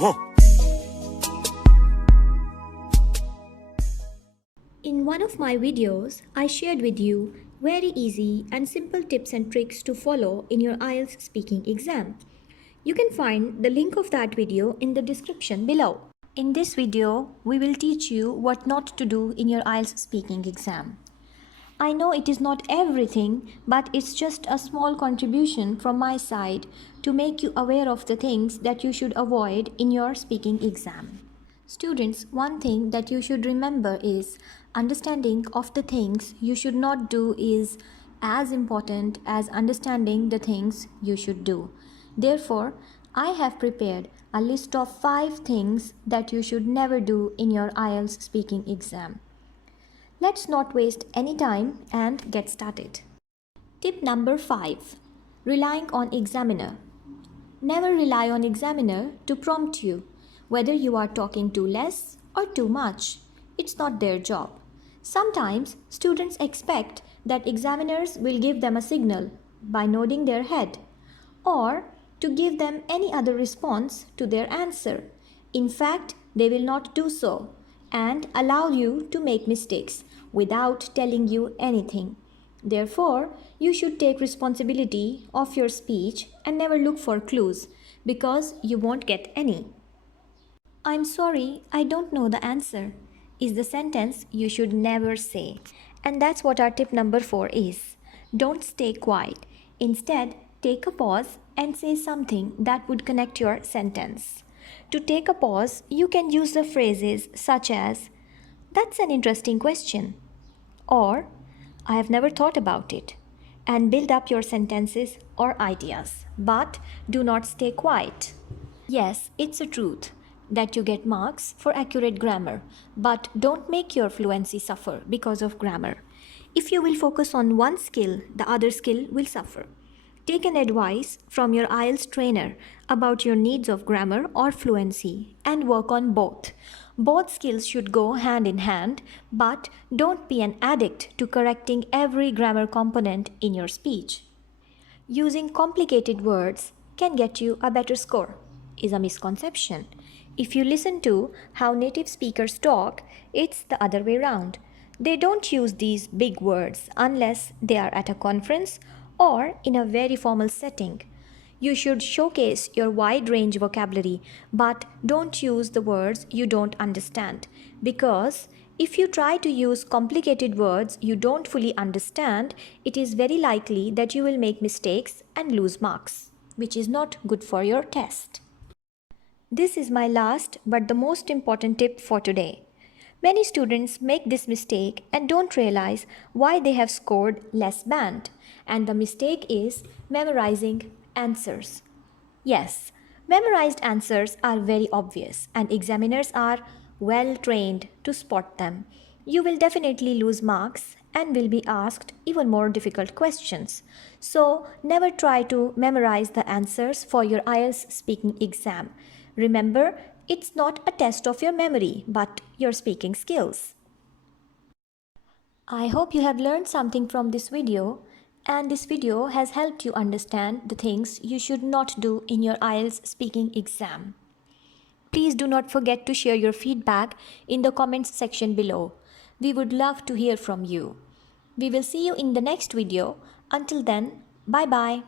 In one of my videos, I shared with you very easy and simple tips and tricks to follow in your IELTS speaking exam. You can find the link of that video in the description below. In this video, we will teach you what not to do in your IELTS speaking exam. I know it is not everything, but it's just a small contribution from my side to make you aware of the things that you should avoid in your speaking exam. Students, one thing that you should remember is understanding of the things you should not do is as important as understanding the things you should do. Therefore, I have prepared a list of 5 things that you should never do in your IELTS speaking exam. Let's not waste any time and get started. Tip number 5. Relying on examiner. Never rely on examiner to prompt you, whether you are talking too less or too much. It's not their job. Sometimes students expect that examiners will give them a signal by nodding their head or to give them any other response to their answer. In fact, they will not do so and allow you to make mistakes without telling you anything. Therefore, you should take responsibility of your speech and never look for clues because you won't get any. I'm sorry, I don't know the answer is the sentence you should never say. And that's what our tip number 4 is. Don't stay quiet. Instead, take a pause and say something that would connect your sentence. To take a pause, you can use the phrases such as, "That's an interesting question," or "I have never thought about it," and build up your sentences or ideas. But do not stay quiet. Yes, it's a truth that you get marks for accurate grammar, but don't make your fluency suffer because of grammar. If you will focus on one skill, the other skill will suffer. Take an advice from your IELTS trainer about your needs of grammar or fluency and work on both. Both skills should go hand in hand, but don't be an addict to correcting every grammar component in your speech. Using complicated words can get you a better score is a misconception. If you listen to how native speakers talk, it's the other way around. They don't use these big words unless they are at a conference or in a very formal setting. You should showcase your wide range vocabulary, but don't use the words you don't understand. Because if you try to use complicated words you don't fully understand, it is very likely that you will make mistakes and lose marks, which is not good for your test. This is my last but the most important tip for today. Many students make this mistake and don't realize why they have scored less band. And the mistake is memorizing answers. Yes, memorized answers are very obvious and examiners are well trained to spot them. You will definitely lose marks and will be asked even more difficult questions. So never try to memorize the answers for your IELTS speaking exam. Remember, it's not a test of your memory, but your speaking skills. I hope you have learned something from this video, and this video has helped you understand the things you should not do in your IELTS speaking exam. Please do not forget to share your feedback in the comments section below. We would love to hear from you. We will see you in the next video. Until then, bye-bye.